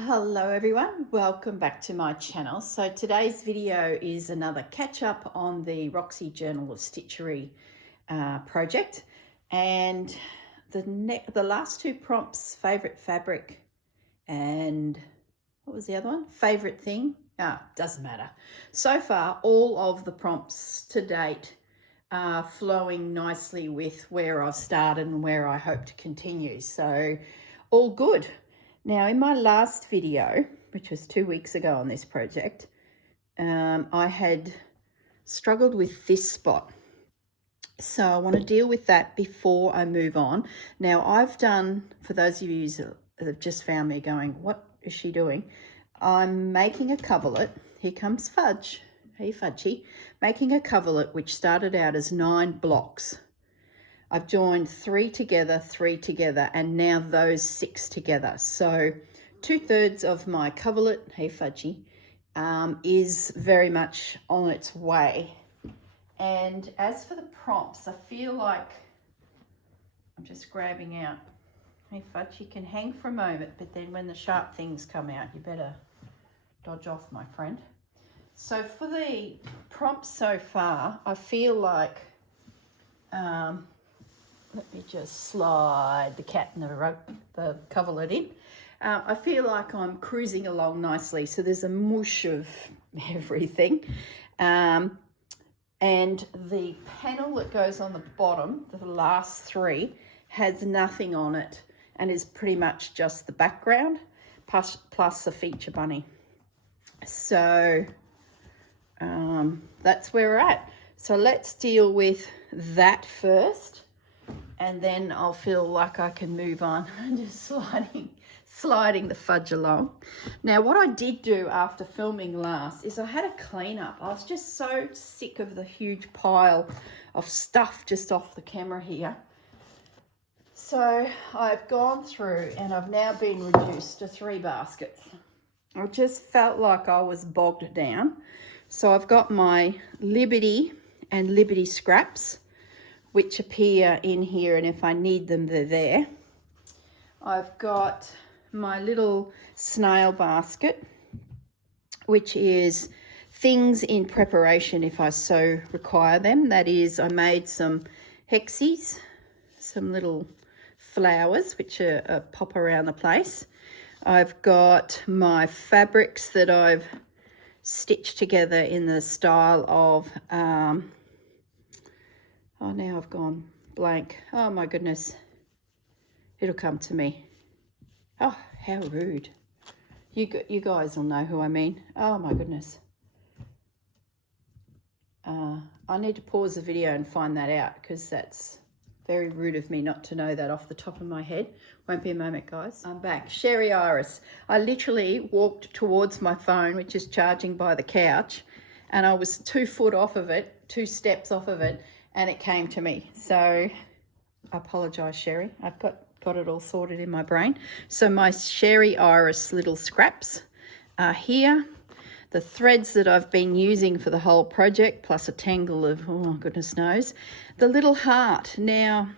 Hello everyone, welcome back to my channel. So today's video is another catch up on the Roxy Journal of Stitchery project, and the last two prompts, favorite fabric and what was the other one? Favorite thing? Doesn't matter. So far all of the prompts to date are flowing nicely with where I've started and where I hope to continue, so all good. Now, in my last video, which was 2 weeks ago on this project, I had struggled with this spot. So I want to deal with that before I move on. Now, I've done, for those of you that have just found me going, what is she doing? I'm making a coverlet. Here comes Fudge. Hey, Fudgy. Making a coverlet which started out as 9 blocks. I've joined 3 together, and now those 6 together. So 2/3 of my coverlet, hey Fudgy, is very much on its way. And as for the prompts, I feel like I'm just grabbing out, hey Fudge, you can hang for a moment, but then when the sharp things come out, you better dodge off, my friend. So for the prompts so far, I feel like, let me just slide the cat and the coverlet in. I feel like I'm cruising along nicely. So there's a mush of everything. And the panel that goes on the bottom, the last 3, has nothing on it and is pretty much just the background plus a feature bunny. So that's where we're at. So let's deal with that first. And then I'll feel like I can move on and just sliding the Fudge along. Now, what I did do after filming last is I had a clean up. I was just so sick of the huge pile of stuff just off the camera here. So I've gone through and I've now been reduced to 3 baskets. I just felt like I was bogged down. So I've got my Liberty and Liberty scraps, which appear in here, and if I need them, they're there. I've got my little snail basket, which is things in preparation if I so require them. That is, I made some hexies, some little flowers, which are pop around the place. I've got my fabrics that I've stitched together in the style of oh, now I've gone blank. Oh my goodness. It'll come to me. Oh, how rude. You guys will know who I mean. Oh my goodness. I need to pause the video and find that out, because that's very rude of me not to know that off the top of my head. Won't be a moment, guys. I'm back. Sherry Iris. I literally walked towards my phone, which is charging by the couch, and I was 2 foot off of it, 2 steps off of it, and it came to me. So I apologise, Sherry. I've got it all sorted in my brain. So my Sherry Iris little scraps are here. The threads that I've been using for the whole project, plus a tangle of, oh goodness knows. The little heart. Now,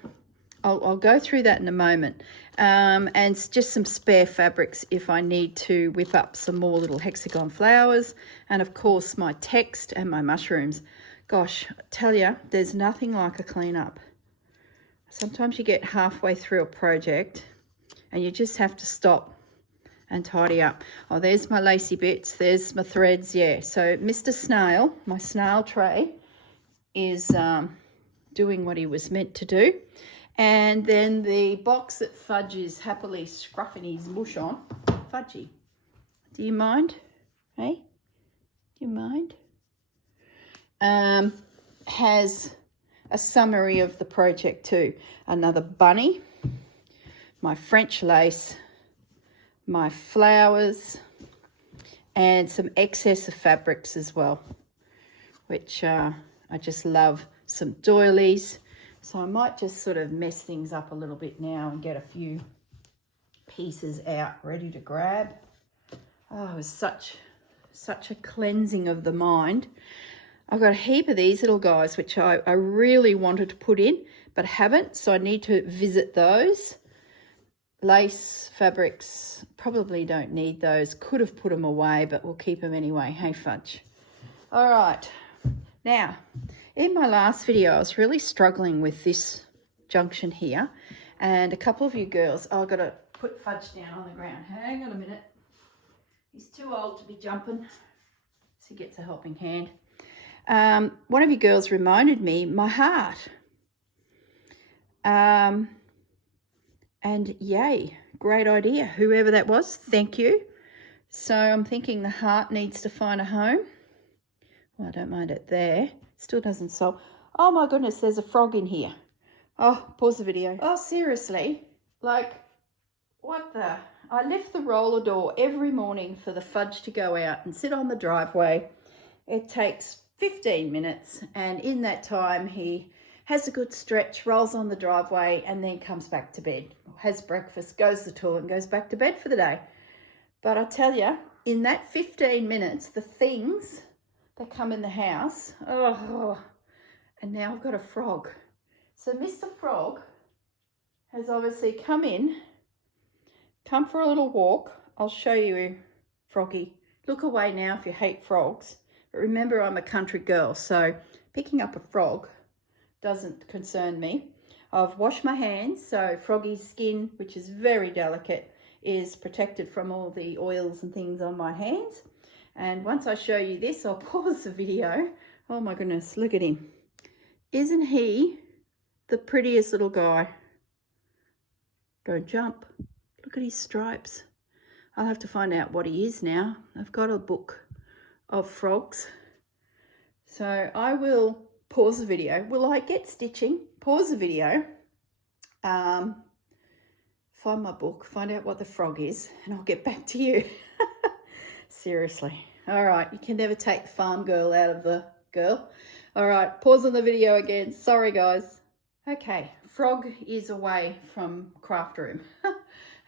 I'll go through that in a moment. And it's just some spare fabrics if I need to whip up some more little hexagon flowers. And of course, my text and my mushrooms. Gosh, I tell you, there's nothing like a cleanup. Sometimes you get halfway through a project and you just have to stop and tidy up. Oh, there's my lacy bits. There's my threads. Yeah, so Mr. Snail, my snail tray, is doing what he was meant to do. And then the box that Fudge is happily scruffing his bush on. Fudgy, do you mind? Hey, do you mind? Has a summary of the project too. Another bunny, my French lace, my flowers, and some excess of fabrics as well, which I just love. Some doilies. So I might just sort of mess things up a little bit now and get a few pieces out ready to grab. Oh, it was such a cleansing of the mind. I've got a heap of these little guys, which I really wanted to put in, but haven't, so I need to visit those. lace fabrics, probably don't need those. Could have put them away, but we'll keep them anyway. Hey, fudge. All right. Now, in my last video, I was really struggling with this junction here. And a couple of you girls, I've got to put Fudge down on the ground. Hang on a minute. He's too old to be jumping, so he gets a helping hand. One of you girls reminded me, my heart. And yay, great idea. Whoever that was, thank you. So I'm thinking the heart needs to find a home. Well, I don't mind it there. Still doesn't solve. Oh my goodness, there's a frog in here. Oh, pause the video. Oh, seriously? Like, what the? I lift the roller door every morning for the Fudge to go out and sit on the driveway. It takes 15 minutes, and in that time he has a good stretch, rolls on the driveway, and then comes back to bed, has breakfast, goes to the toilet, and goes back to bed for the day. But I tell you, in that 15 minutes, the things that come in the house, oh, and now I've got a frog. So Mr. Frog has obviously come for a little walk. I'll show you, Froggy. Look away now if you hate frogs. But remember, I'm a country girl, so picking up a frog doesn't concern me. I've washed my hands, so Froggy's skin, which is very delicate, is protected from all the oils and things on my hands. And once I show you this, I'll pause the video. Oh my goodness, look at him. Isn't he the prettiest little guy? Don't jump. Look at his stripes. I'll have to find out what he is now. I've got a book of frogs. So I will pause the video. Will I get stitching? Pause the video. Find my book, find out what the frog is, and I'll get back to you. Seriously. All right, you can never take the farm girl out of the girl. All right, pause on the video again. Sorry, guys. Okay, Frog is away from craft room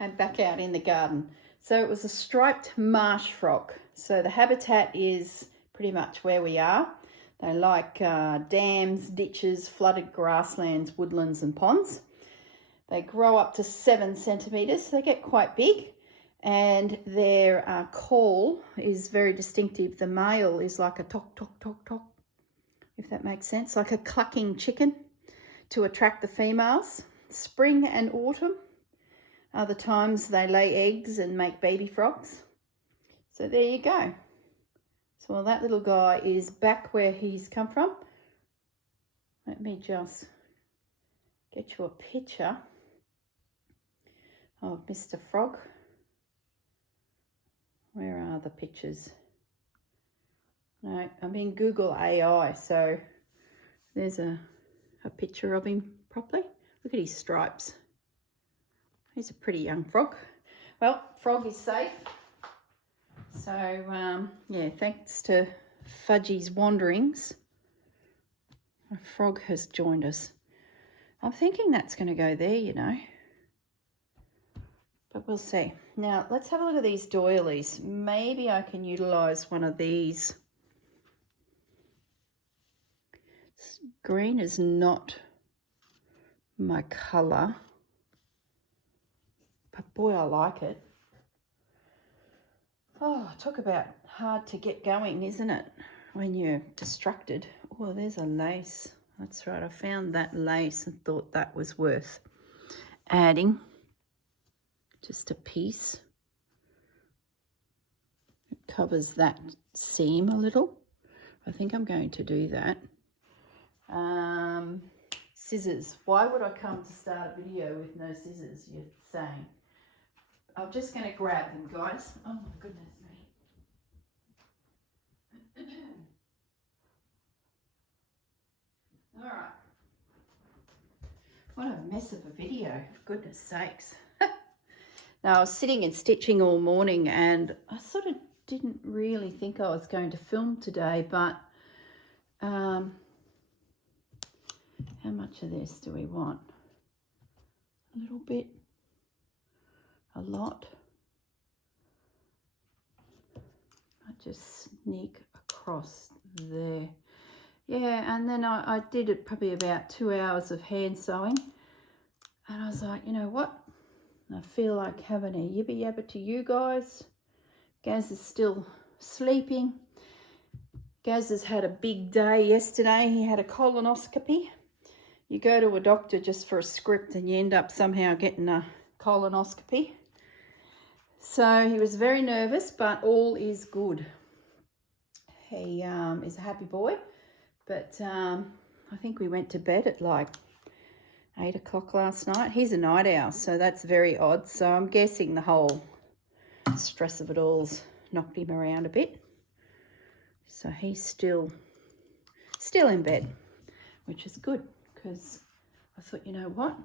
and back out in the garden. So it was a striped marsh frog. So the habitat is pretty much where we are. They like dams, ditches, flooded grasslands, woodlands and ponds. They grow up to 7 centimetres. They get quite big, and their call is very distinctive. The male is like a tock, tock, tock, tock, if that makes sense, like a clucking chicken to attract the females. Spring and autumn are the times they lay eggs and make baby frogs. So there you go. So while that little guy is back where he's come from, let me just get you a picture of Mr. Frog. Where are the pictures? No, I'm in Google AI, so there's a picture of him properly. Look at his stripes. He's a pretty young frog. Well, Frog is safe. So, yeah, thanks to Fudgy's wanderings, a frog has joined us. I'm thinking that's going to go there, you know. But we'll see. Now, let's have a look at these doilies. Maybe I can utilise one of these. Green is not my colour. But boy, I like it. Oh, talk about hard to get going, isn't it? When you're distracted. Oh, there's a lace. That's right. I found that lace and thought that was worth adding. Just a piece. It covers that seam a little. I think I'm going to do that. Scissors. Why would I come to start a video with no scissors, you're saying? I'm just going to grab them, guys. Oh my goodness me. All right. What a mess of a video, for goodness sakes. Now, I was sitting and stitching all morning, and I sort of didn't really think I was going to film today, but how much of this do we want? A little bit? A lot? I just sneak across there. Yeah, and then I did it probably about 2 hours of hand sewing, and I was like, you know what? I feel like having a yibba yabba to you guys. Gaz is still sleeping. Gaz has had a big day yesterday. He had a colonoscopy. You go to a doctor just for a script and you end up somehow getting a colonoscopy. So he was very nervous, but all is good. He is a happy boy, but I think we went to bed at like 8 o'clock last night. He's a night owl, so that's very odd. So I'm guessing the whole stress of it all's knocked him around a bit. So he's still in bed, which is good, because I thought, you know what?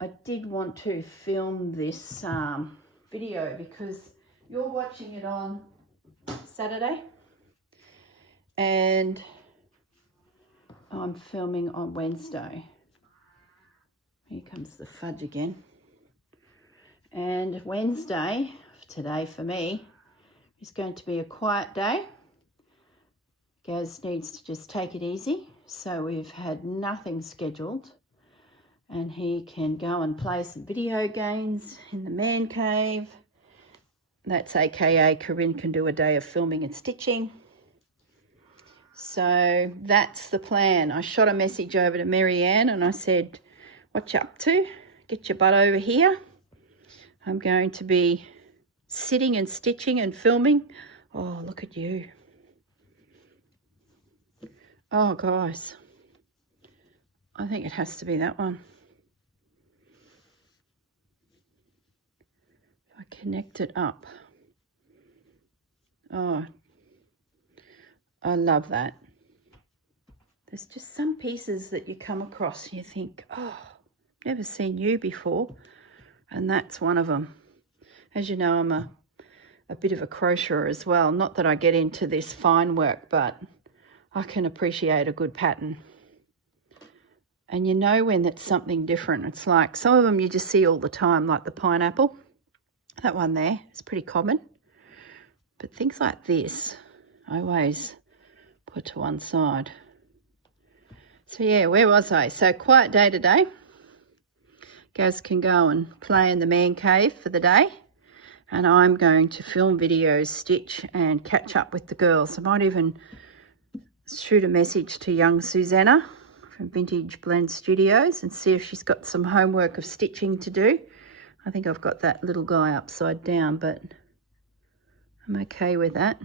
I did want to film this video because you're watching it on Saturday and I'm filming on Wednesday. Here comes the fudge again. And Wednesday, today for me, is going to be a quiet day. Gaz needs to just take it easy. So we've had nothing scheduled. And he can go and play some video games in the man cave. That's AKA Corrine can do a day of filming and stitching. So that's the plan. I shot a message over to Marianne and I said, what you up to? Get your butt over here. I'm going to be sitting and stitching and filming. Oh, look at you. Oh, guys. I think it has to be that one. If I connect it up. Oh, I love that. There's just some pieces that you come across and you think, oh, never seen you before. And that's one of them. As you know, I'm a bit of a crocheter as well. Not that I get into this fine work, but I can appreciate a good pattern. And you know when it's something different. It's like some of them you just see all the time, like the pineapple. That one there is pretty common. But things like this, I always put to one side. So yeah, where was I? So quiet day today. Gaz can go and play in the man cave for the day. And I'm going to film videos, stitch and catch up with the girls. I might even shoot a message to young Susanna from Vintage Blend Studios and see if she's got some homework of stitching to do. I think I've got that little guy upside down, but I'm okay with that.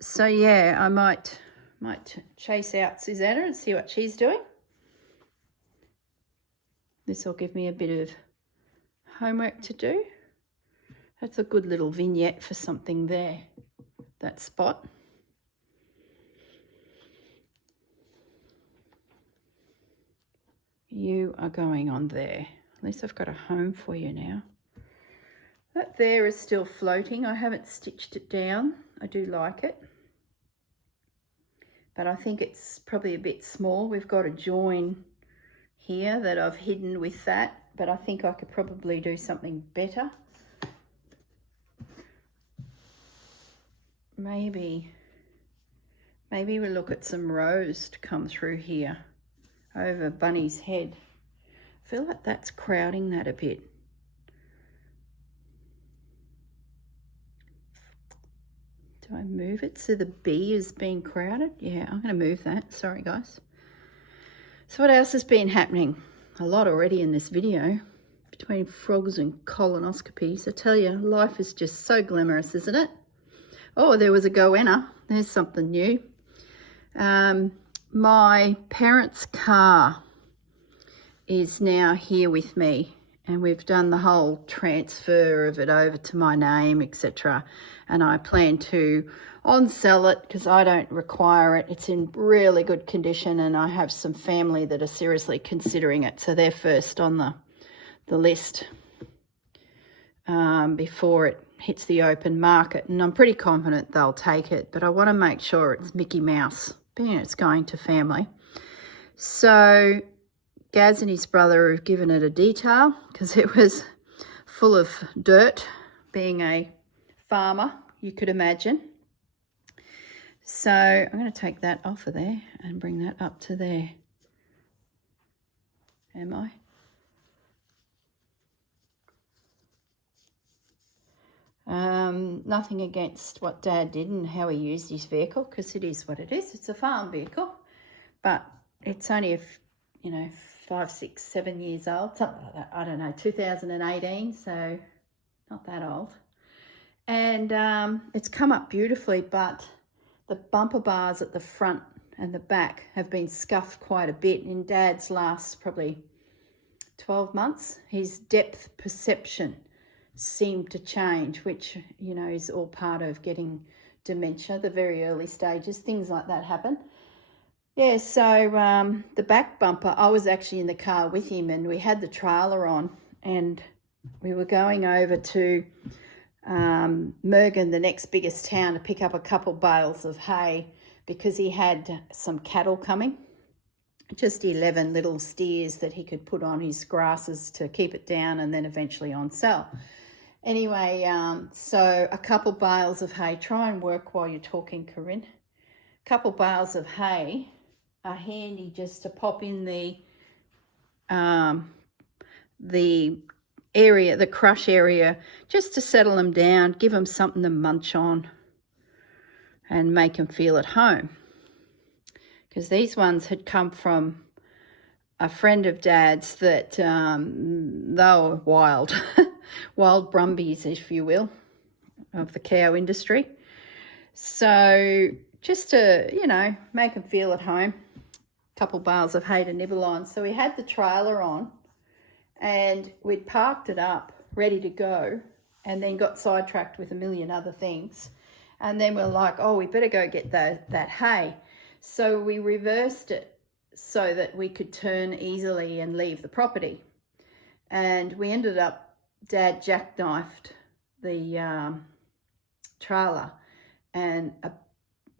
So yeah, I might chase out Susanna and see what she's doing. This will give me a bit of homework to do. That's a good little vignette for something there, that spot. You are going on there. At least I've got a home for you now. That there is still floating. I haven't stitched it down. I do like it. But I think it's probably a bit small. We've got a join here that I've hidden with that, but I think I could probably do something better. Maybe we'll look at some rows to come through here over Bunny's head. I feel like that's crowding that a bit. Do I move it so the bee is being crowded? Yeah, I'm going to move that. Sorry, guys. So what else has been happening? A lot already in this video. Between frogs and colonoscopies. I tell you, life is just so glamorous, isn't it? Oh, there was a goanna. There's something new. My parents' car is now here with me. And we've done the whole transfer of it over to my name, etc. And I plan to on-sell it because I don't require it. It's in really good condition and I have some family that are seriously considering it. So they're first on the list before it hits the open market. And I'm pretty confident they'll take it. But I want to make sure it's Mickey Mouse, being it's going to family. So Gaz and his brother have given it a detail because it was full of dirt, being a farmer, you could imagine. So I'm going to take that off of there and bring that up to there. Am I? nothing against what Dad did and how he used his vehicle, because it is what it is. It's a farm vehicle, but it's only, 5, 6, 7 years old, something like that. I don't know, 2018, so not that old. And it's come up beautifully, but the bumper bars at the front and the back have been scuffed quite a bit. In Dad's last probably 12 months, his depth perception seemed to change, which, is all part of getting dementia, the very early stages, things like that happen. Yeah, so the back bumper, I was actually in the car with him and we had the trailer on and we were going over to Mergen, the next biggest town, to pick up a couple bales of hay because he had some cattle coming, just 11 little steers that he could put on his grasses to keep it down and then eventually on sell. Anyway, so a couple bales of hay. Try and work while you're talking, Corrine. A couple bales of hay are handy just to pop in the area, the crush area, just to settle them down, give them something to munch on and make them feel at home. Because these ones had come from a friend of Dad's that they were wild, wild brumbies, if you will, of the cow industry. So just to, make them feel at home, a couple bales of hay to nibble on. So we had the trailer on and we'd parked it up, ready to go, and then got sidetracked with a million other things. And then we're like, oh, we better go get that hay. So we reversed it so that we could turn easily and leave the property. And we ended up, Dad jackknifed the trailer and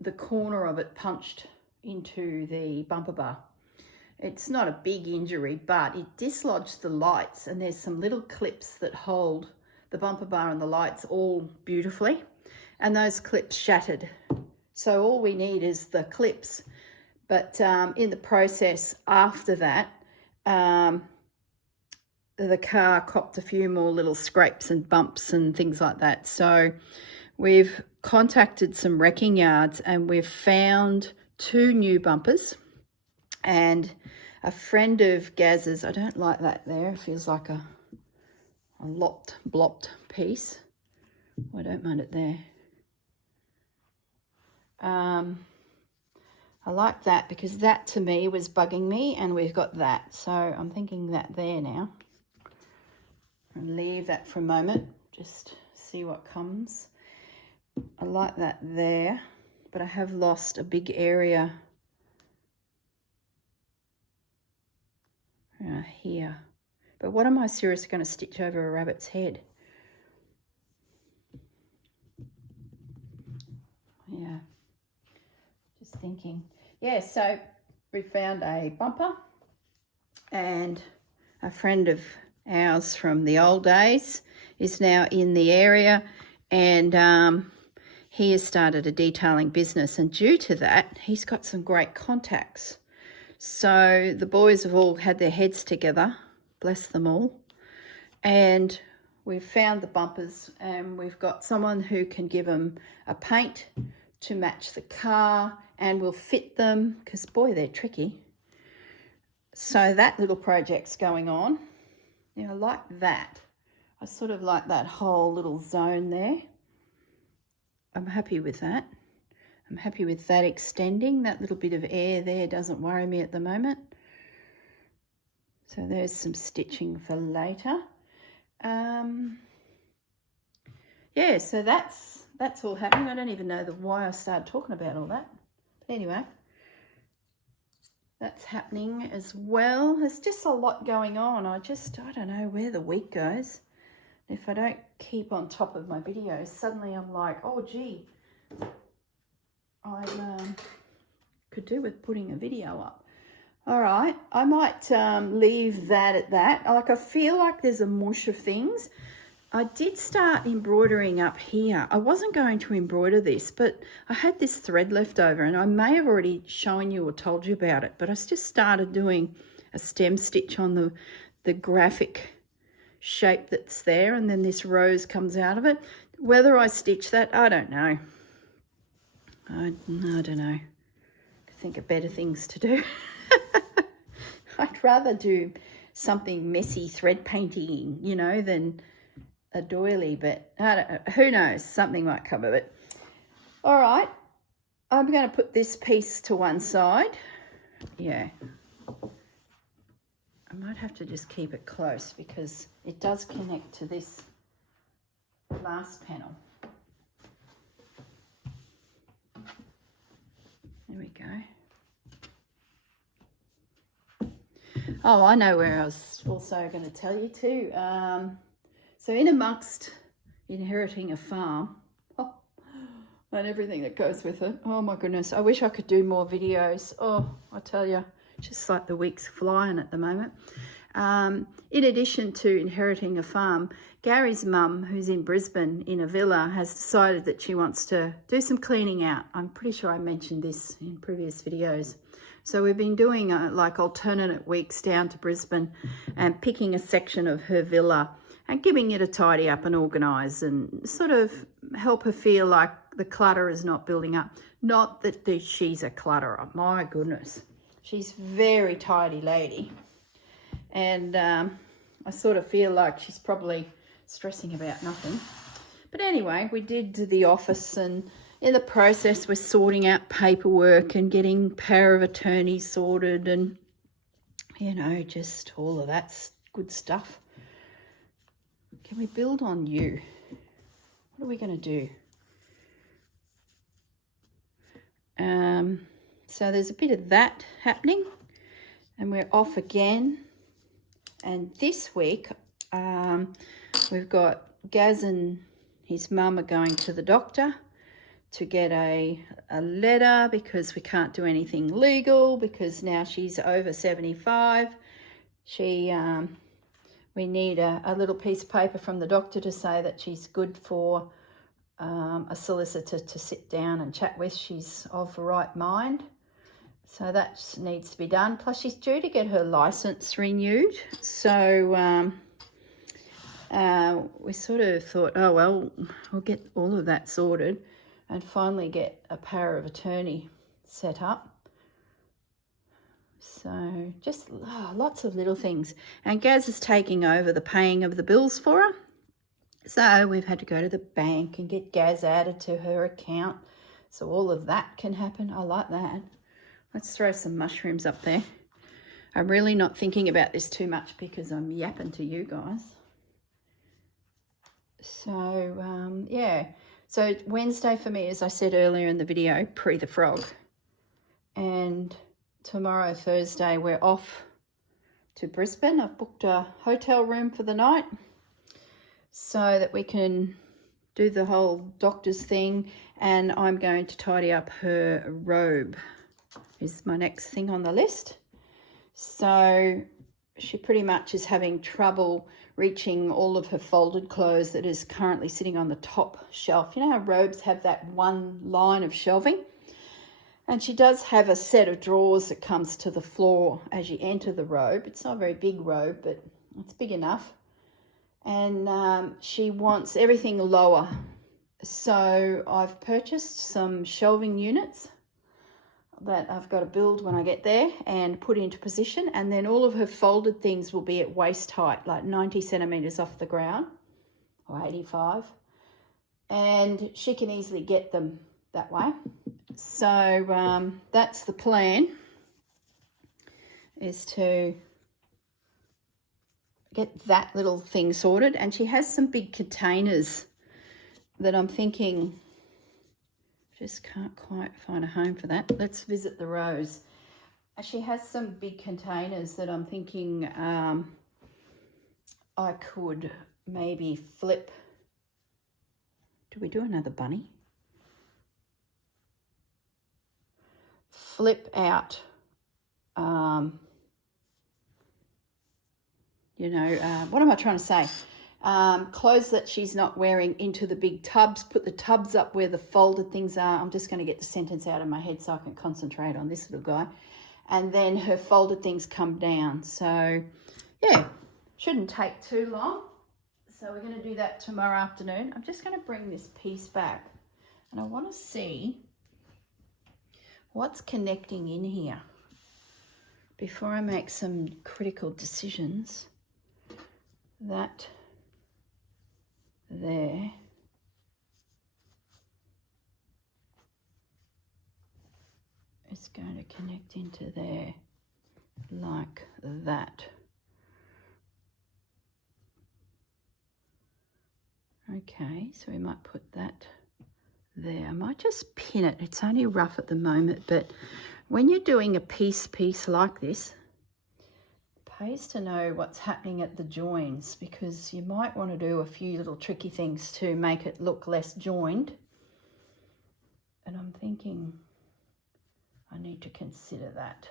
the corner of it punched into the bumper bar. It's not a big injury, but it dislodged the lights, and there's some little clips that hold the bumper bar and the lights all beautifully, and those clips shattered. So all we need is the clips. But in the process after that, the car copped a few more little scrapes and bumps and things like that. So we've contacted some wrecking yards and we've found 2 new bumpers. And a friend of Gaz's, I don't like that there, it feels like a blopped piece. I don't mind it there. I like that because that to me was bugging me, and we've got that. So I'm thinking that there now. And leave that for a moment, just see what comes. I like that there, but I have lost a big area here. But what am I seriously going to stitch over a rabbit's head? Yeah, just thinking. Yeah, so we found a bumper, and a friend of ours from the old days is now in the area, and he has started a detailing business, and due to that he's got some great contacts. So the boys have all had their heads together, bless them all, and we've found the bumpers, and we've got someone who can give them a paint to match the car, and we'll fit them, because boy, they're tricky. So that little project's going on. I like that. I sort of like that whole little zone there. I'm happy with that. I'm happy with that extending. That little bit of air there doesn't worry me at the moment. So there's some stitching for later. Yeah, so that's all happening. I don't even know why I started talking about all that. But anyway, that's happening as well. There's just a lot going on. I don't know where the week goes. If I don't keep on top of my videos, suddenly I'm like, oh gee, I could do with putting a video up. All right, I might leave that at that. Like, I feel like there's a mush of things. I did start embroidering up here. I wasn't going to embroider this, but I had this thread left over, and I may have already shown you or told you about it, but I just started doing a stem stitch on the graphic shape that's there, and then this rose comes out of it. Whether I stitch that, I don't know. I don't know. I think of better things to do. I'd rather do something messy thread painting, you know, than a doily, but I don't know. Who knows? Something might come of it. All right, I'm going to put this piece to one side. Yeah. I might have to just keep it close because it does connect to this last panel. There we go. Oh, I know where I was also going to tell you too. So in amongst inheriting a farm, and everything that goes with it, oh my goodness, I wish I could do more videos. Oh, I tell you, just like the week's flying at the moment. In addition to inheriting a farm, Gary's mum, who's in Brisbane in a villa, has decided that she wants to do some cleaning out. I'm pretty sure I mentioned this in previous videos. So we've been doing like alternate weeks down to Brisbane and picking a section of her villa and giving it a tidy up and organise and sort of help her feel like the clutter is not building up. Not that she's a clutterer, my goodness. She's a very tidy lady. And I sort of feel like she's probably stressing about nothing. But anyway, we did the office, and in the process we're sorting out paperwork and getting power of attorney sorted and, you know, just all of that good stuff. Can we build on you? What are we going to do? So there's a bit of that happening, and we're off again. And this week we've got Gaz and his mum are going to the doctor to get a letter because we can't do anything legal because now she's over 75. We need a little piece of paper from the doctor to say that she's good for a solicitor to sit down and chat with. She's of the right mind. So that needs to be done. Plus she's due to get her license renewed. So we sort of thought, oh, well, we'll get all of that sorted and finally get a power of attorney set up. So just lots of little things. And Gaz is taking over the paying of the bills for her. So we've had to go to the bank and get Gaz added to her account. So all of that can happen. I like that. Let's throw some mushrooms up there. I'm really not thinking about this too much because I'm yapping to you guys. So, yeah. So Wednesday for me, as I said earlier in the video, pre the frog. And tomorrow, Thursday, we're off to Brisbane. I've booked a hotel room for the night so that we can do the whole doctor's thing. And I'm going to tidy up her robe. Is my next thing on the list. So she pretty much is having trouble reaching all of her folded clothes that is currently sitting on the top shelf. You know how robes have that one line of shelving? And she does have a set of drawers that comes to the floor as you enter the robe. It's not a very big robe, but it's big enough. And she wants everything lower. So I've purchased some shelving units that I've got to build when I get there and put into position, and then all of her folded things will be at waist height, like 90 centimeters off the ground or 85, and she can easily get them that way. So that's the plan, is to get that little thing sorted. And she has some big containers that I'm thinking, just can't quite find a home for that. Let's visit the rows. She has some big containers that I'm thinking I could maybe flip. Do we do another bunny? Flip out, you know, what am I trying to say? Clothes that she's not wearing into the big tubs, put the tubs up where the folded things are. I'm just going to get the sentence out of my head so I can concentrate on this little guy. And then her folded things come down. So, yeah, shouldn't take too long. So we're going to do that tomorrow afternoon. I'm just going to bring this piece back and I want to see what's connecting in here before I make some critical decisions. That there is going to connect into there like that. Okay, so we might put that there. I might just pin it. It's only rough at the moment, but when you're doing a piece like this, it pays to know what's happening at the joins, because you might want to do a few little tricky things to make it look less joined. And I'm thinking I need to consider that.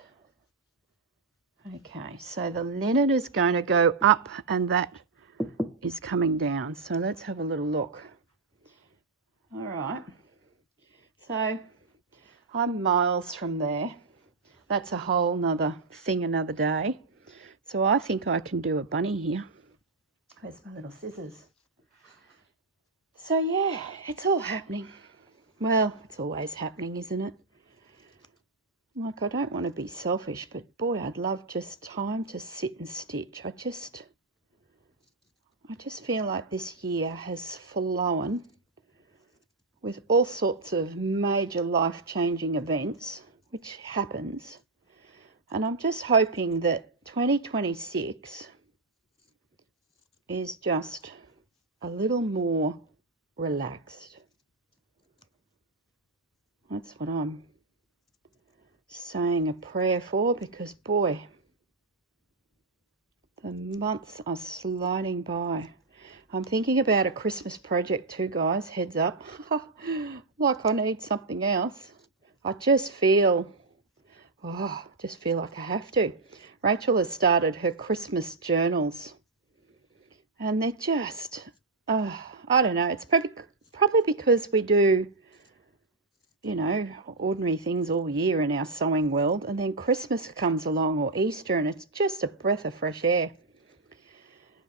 Okay, so the linen is going to go up and that is coming down. So let's have a little look. All right, so I'm miles from there. That's a whole nother thing, another day. So I think I can do a bunny here. Where's my little scissors? So yeah, it's all happening. Well, it's always happening, isn't it? Like, I don't want to be selfish, but boy, I'd love just time to sit and stitch. I just feel like this year has flown with all sorts of major life-changing events, which happens. And I'm just hoping that 2026 is just a little more relaxed. That's what I'm saying a prayer for, because boy, the months are sliding by. I'm thinking about a Christmas project too, guys, heads up. Like I need something else. I just feel like I have to. Rachel has started her Christmas journals and they're just, I don't know, it's probably because we do, you know, ordinary things all year in our sewing world, and then Christmas comes along or Easter and it's just a breath of fresh air.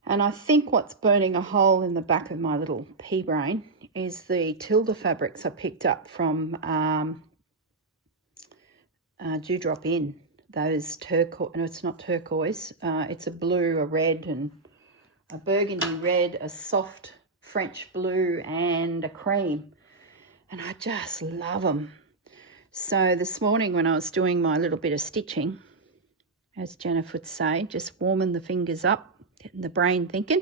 And I think what's burning a hole in the back of my little pea brain is the Tilda fabrics I picked up from Dewdrop Inn. Those turquoise, no, it's not turquoise. It's a blue, a red, and a burgundy red, a soft French blue, and a cream. And I just love them. So this morning when I was doing my little bit of stitching, as Jennifer would say, just warming the fingers up, getting the brain thinking,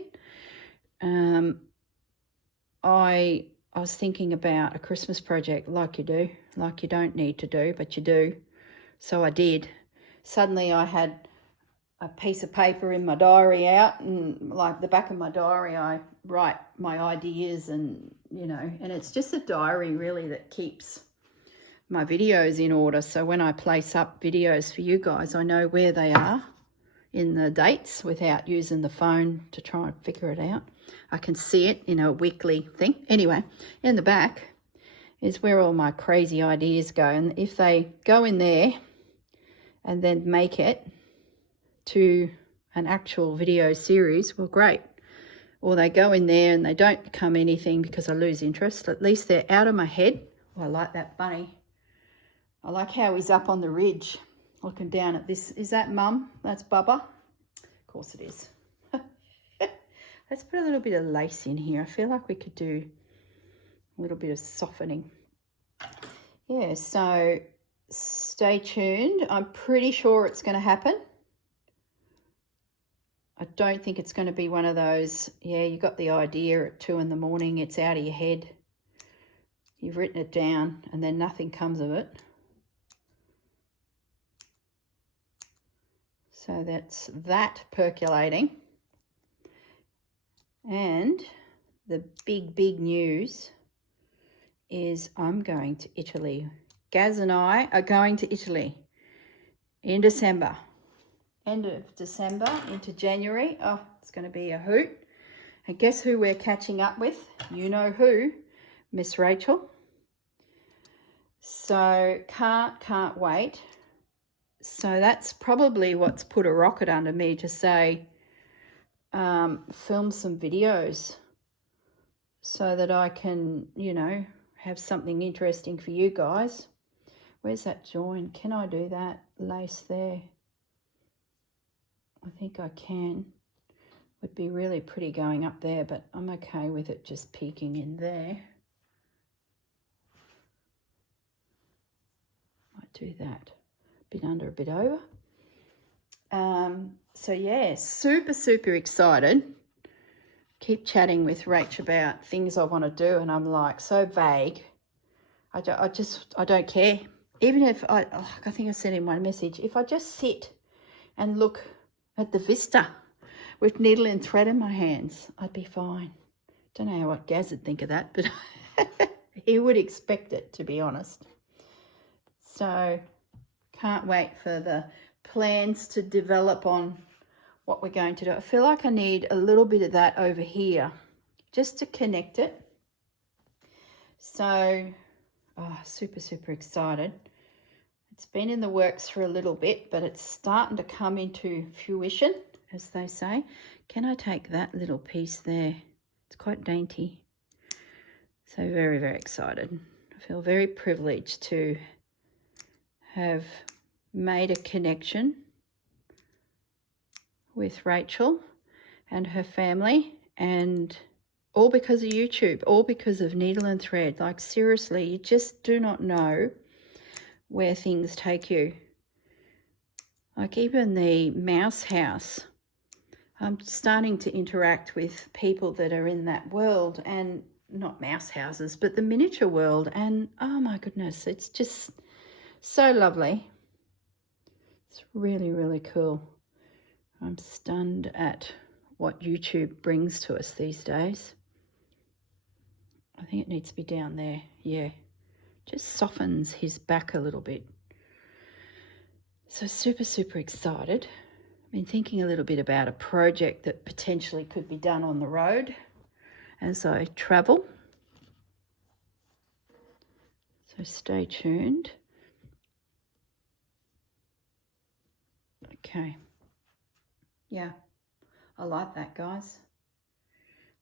I was thinking about a Christmas project like you do, like you don't need to do, but you do. So I did. Suddenly I had a piece of paper in my diary out, and like the back of my diary I write my ideas, and you know, and it's just a diary really that keeps my videos in order. So when I place up videos for you guys, I know where they are in the dates without using the phone to try and figure it out. I can see it in a weekly thing. Anyway, in the back is where all my crazy ideas go, and if they go in there and then make it to an actual video series, well, great. Or they go in there and they don't become anything because I lose interest. At least they're out of my head. Oh, I like that bunny. I like how he's up on the ridge looking down at this. Is that Mum? That's Bubba? Of course it is. Let's put a little bit of lace in here. I feel like we could do a little bit of softening. Yeah, so stay tuned. I'm pretty sure it's going to happen. I don't think it's going to be one of those, yeah, you got the idea at 2 in the morning, it's out of your head. You've written it down and then nothing comes of it. So that's that percolating. And the big news is I'm going to Italy. Gaz and I are going to Italy in December. End of December into January. Oh, it's going to be a hoot. And guess who we're catching up with? You know who, Miss Rachel. So can't wait. So that's probably what's put a rocket under me to say, film some videos so that I can, you know, have something interesting for you guys. Where's that join? Can I do that lace there? I think I can. Would be really pretty going up there, but I'm okay with it just peeking in there. Might do that. A bit under, a bit over. So yeah, super excited. Keep chatting with Rach about things I want to do, and I'm like so vague. I don't care. Even if I think I said in one message, if I just sit and look at the vista with needle and thread in my hands, I'd be fine. Don't know what Gaz would think of that, but he would expect it, to be honest. So can't wait for the plans to develop on what we're going to do. I feel like I need a little bit of that over here just to connect it. So, super excited. It's been in the works for a little bit, but it's starting to come into fruition, as they say. Can I take that little piece there? It's quite dainty. So very excited. I feel very privileged to have made a connection with Rachel and her family, and all because of YouTube, all because of needle and thread. Like seriously, you just do not know where things take you. Like even the mouse house, I'm starting to interact with people that are in that world, and not mouse houses, but the miniature world, and oh my goodness, it's just so lovely. It's really cool. I'm stunned at what YouTube brings to us these days. I think it needs to be down there. Yeah, just softens his back a little bit. So super excited. I've been thinking a little bit about a project that potentially could be done on the road as I travel. So stay tuned. Okay. Yeah, I like that, guys.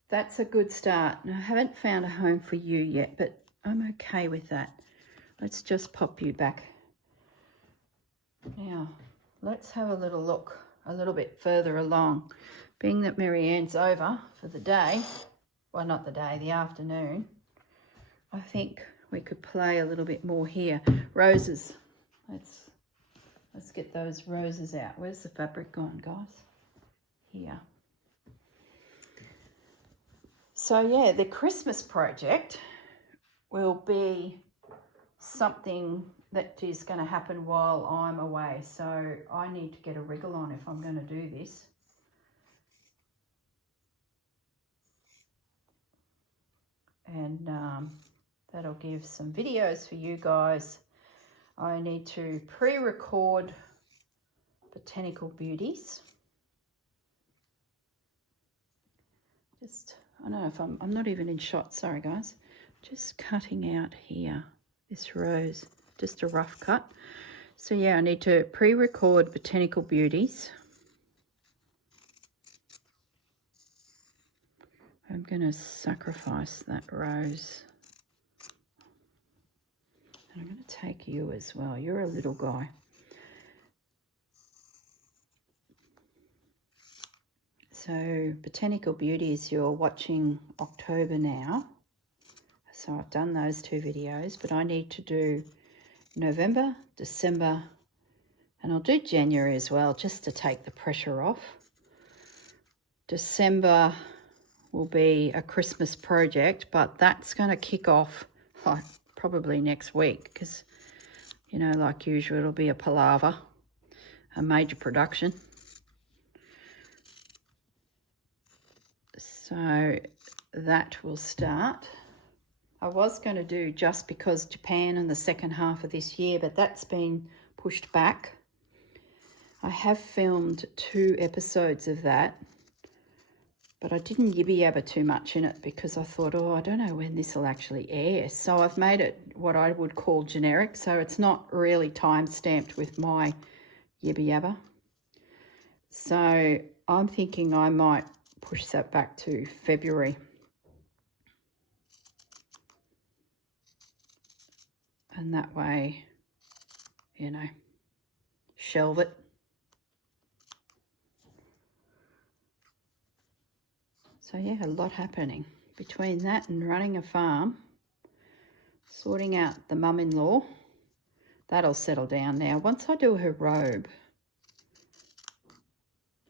That's a good start. Now, I haven't found a home for you yet, but I'm okay with that. Let's just pop you back. Now, let's have a little look a little bit further along. Being that Marianne's over for the day, well, not the day, the afternoon, I think we could play a little bit more here. Roses. Let's get those roses out. Where's the fabric gone, guys? Here. So yeah, the Christmas project will be something that is going to happen while I'm away. So I need to get a wriggle on if I'm going to do this. And that'll give some videos for you guys. I need to pre-record Botanical Beauties. I don't know if I'm not even in shot, sorry guys. Just cutting out here, this rose, just a rough cut. So yeah, I need to pre-record Botanical Beauties. I'm going to sacrifice that rose. And I'm going to take you as well. You're a little guy. So Botanical Beauties, you're watching October now. So I've done those 2 videos, but I need to do November, December, and I'll do January as well, just to take the pressure off. December will be a Christmas project, but that's going to kick off like probably next week because, you know, like usual, it'll be a palaver, a major production. So that will start. I was going to do Just Because Japan in the second half of this year, but that's been pushed back. I have filmed 2 episodes of that, but I didn't yibby yabba too much in it because I thought, oh, I don't know when this will actually air. So I've made it what I would call generic, so it's not really time-stamped with my yibby yabba. So I'm thinking I might push that back to February. And that way, you know, shelve it. So yeah, a lot happening between that and running a farm, sorting out the mum-in-law. That'll settle down now. Once I do her robe,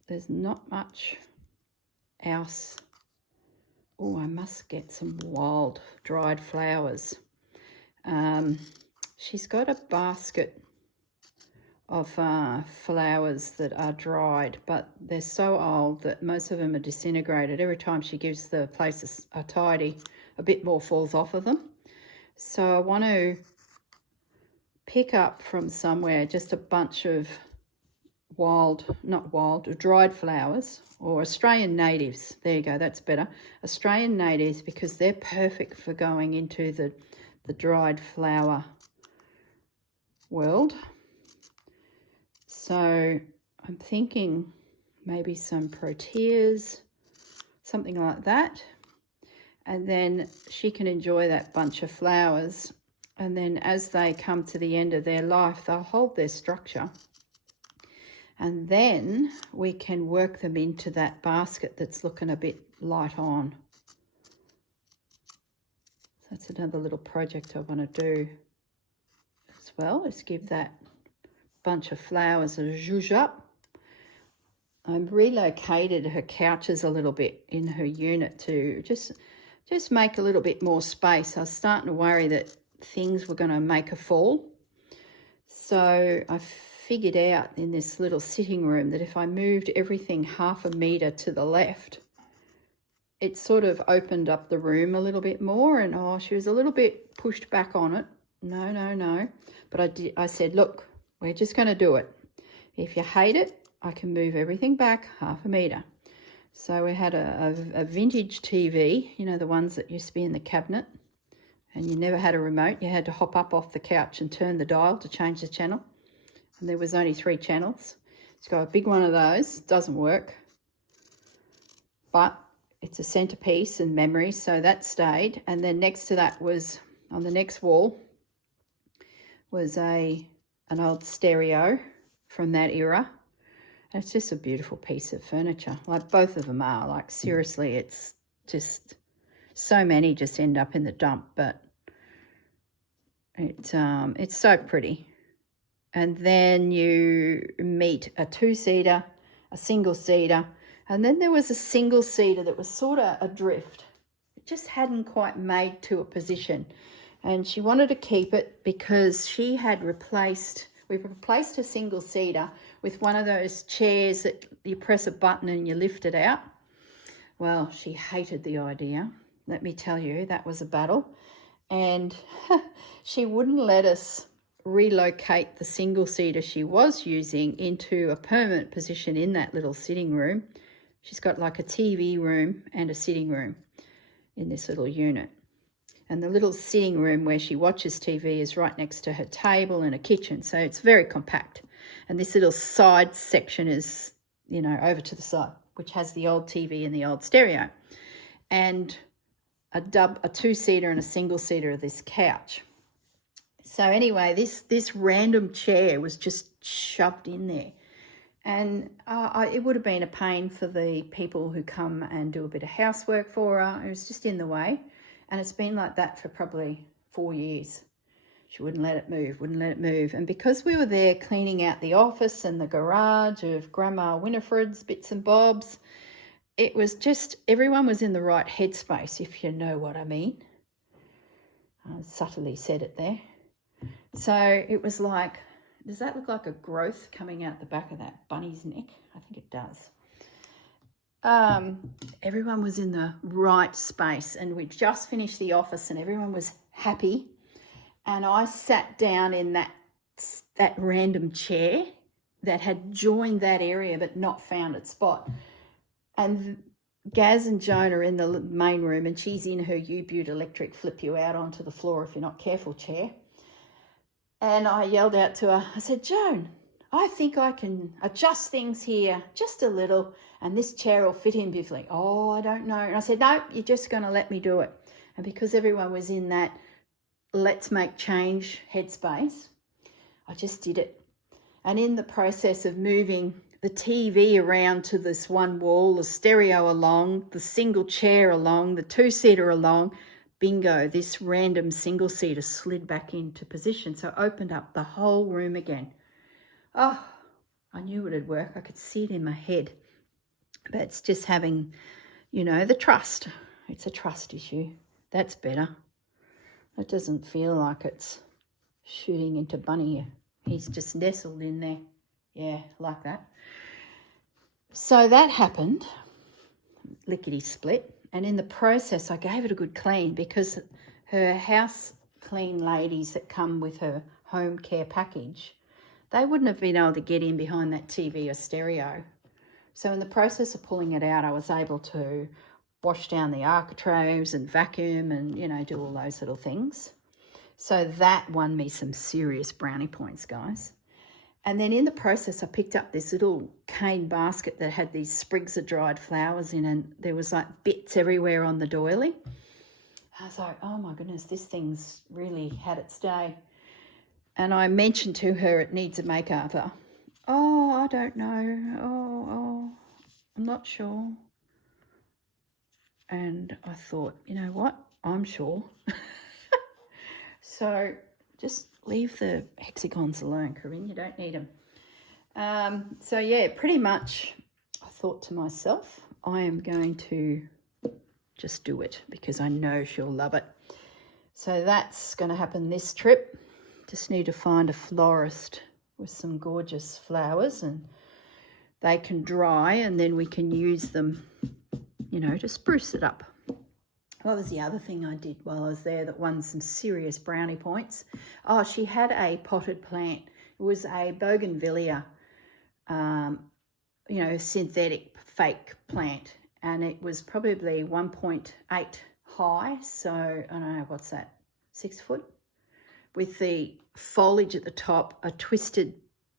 there's not much else. Oh, I must get some wild dried flowers. She's got a basket of flowers that are dried, but they're so old that most of them are disintegrated. Every time she gives the place a tidy, a bit more falls off of them. So I want to pick up from somewhere just a bunch of dried flowers, or Australian natives. There you go, that's better. Australian natives, because they're perfect for going into the dried flower world. So I'm thinking maybe some proteas, something like that. And then she can enjoy that bunch of flowers. And then as they come to the end of their life, they'll hold their structure. And then we can work them into that basket that's looking a bit light on. So that's another little project I want to do as well, is give that bunch of flowers a zhuzh up. I've relocated her couches a little bit in her unit to just make a little bit more space. I was starting to worry that things were going to make a fall. So I figured out in this little sitting room that if I moved everything 1/2 meter to the left, it sort of opened up the room a little bit more. And oh, she was a little bit pushed back on it. No. But I said, look, we're just going to do it. If you hate it, I can move everything back 1/2 meter. So we had a vintage TV, you know, the ones that used to be in the cabinet, and you never had a remote. You had to hop up off the couch and turn the dial to change the channel. And there was only 3 channels. It's got a big one of those. Doesn't work. But it's a centerpiece and memory, so that stayed. And then next to that was, on the next wall, was an old stereo from that era. And it's just a beautiful piece of furniture. Like, both of them are. Like, seriously, it's just, so many just end up in the dump, but it's so pretty. And then you meet a 2-seater, a single-seater, and then there was a single-seater that was sort of adrift. It just hadn't quite made to a position. And she wanted to keep it because we replaced a single-seater with one of those chairs that you press a button and you lift it out. Well, she hated the idea. Let me tell you, that was a battle. And she wouldn't let us relocate the single-seater she was using into a permanent position in that little sitting room. She's got like a TV room and a sitting room in this little unit. And the little sitting room where she watches TV is right next to her table and a kitchen. So it's very compact. And this little side section is, you know, over to the side, which has the old TV and the old stereo. And a 2-seater and a single-seater of this couch. So anyway, this random chair was just shoved in there. And it would have been a pain for the people who come and do a bit of housework for her. It was just in the way. And it's been like that for probably 4 years. She wouldn't let it move, And because we were there cleaning out the office and the garage of Grandma Winifred's bits and bobs, it was just, everyone was in the right headspace, if you know what I mean. I subtly said it there. So it was like, does that look like a growth coming out the back of that bunny's neck? I think it does. Everyone was in the right space, and we just finished the office and everyone was happy. And I sat down in that random chair that had joined that area but not found its spot. And Gaz and Joan are in the main room, and she's in her U-Butte electric flip you out onto the floor if you're not careful chair. And I yelled out to her, I said, Joan, I think I can adjust things here just a little and this chair will fit in beautifully. Oh, I don't know. And I said, no, you're just going to let me do it. And because everyone was in that let's make change headspace, I just did it. And in the process of moving the TV around to this one wall, the stereo along, the single chair along, the two-seater along, bingo, this random single-seater slid back into position. So I opened up the whole room again. Oh, I knew it would work. I could see it in my head. But it's just having, you know, the trust. It's a trust issue. That's better. It doesn't feel like it's shooting into Bunny. He's just nestled in there. Yeah, like that. So that happened, lickety split. And in the process, I gave it a good clean because her house clean ladies that come with her home care package, they wouldn't have been able to get in behind that TV or stereo. So in the process of pulling it out, I was able to wash down the architraves and vacuum and, you know, do all those little things. So that won me some serious brownie points, guys. And then in the process, I picked up this little cane basket that had these sprigs of dried flowers in, and there was like bits everywhere on the doily. I was like, oh my goodness, this thing's really had its day. And I mentioned to her it needs a makeover. Oh, I don't know. Oh, I'm not sure. And I thought, you know what? I'm sure. So just leave the hexagons alone, Corrine. You don't need them. So yeah, pretty much I thought to myself, I am going to just do it because I know she'll love it. So that's going to happen this trip. Just need to find a florist with some gorgeous flowers, and they can dry and then we can use them, you know, to spruce it up. What was the other thing I did while I was there that won some serious brownie points? Oh, she had a potted plant. It was a bougainvillea, you know, synthetic fake plant. And it was probably 1.8 high. So, I don't know, what's that, 6 foot? With the foliage at the top, a twisted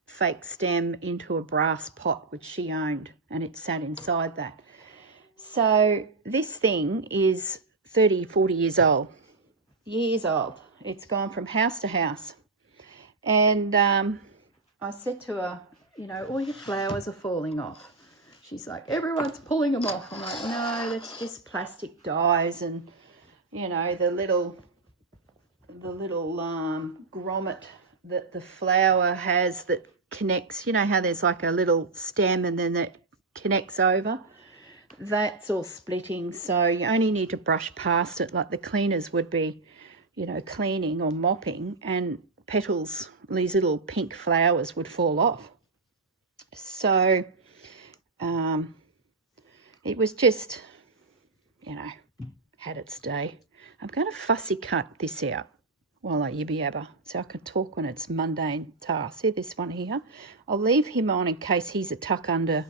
fake stem into a brass pot, which she owned, and it sat inside that. So this thing is 30, 40 years old. It's gone from house to house. And I said to her, you know, all your flowers are falling off. She's like, everyone's pulling them off. I'm like, no, that's just plastic dies and, you know, the little grommet that the flower has that connects, you know how there's like a little stem and then that connects over? That's all splitting, so you only need to brush past it like the cleaners would be, you know, cleaning or mopping, and petals, these little pink flowers, would fall off. So it was just, you know, had its day. I'm going to fussy cut this out while I yibby yabber so I can talk when it's mundane tasks. See this one here? I'll leave him on in case he's a tuck under,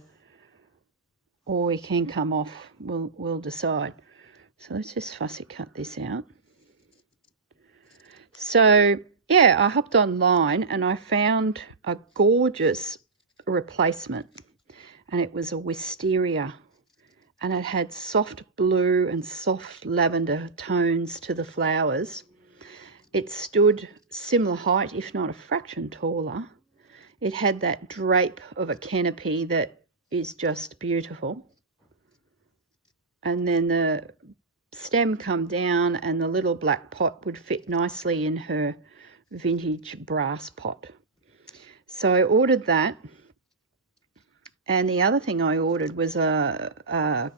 or he can come off. We'll decide. So let's just fussy cut this out. So yeah, I hopped online and I found a gorgeous replacement, and it was a wisteria, and it had soft blue and soft lavender tones to the flowers. It stood similar height, if not a fraction taller. It had that drape of a canopy that is just beautiful. And then the stem come down and the little black pot would fit nicely in her vintage brass pot. So I ordered that. And the other thing I ordered was a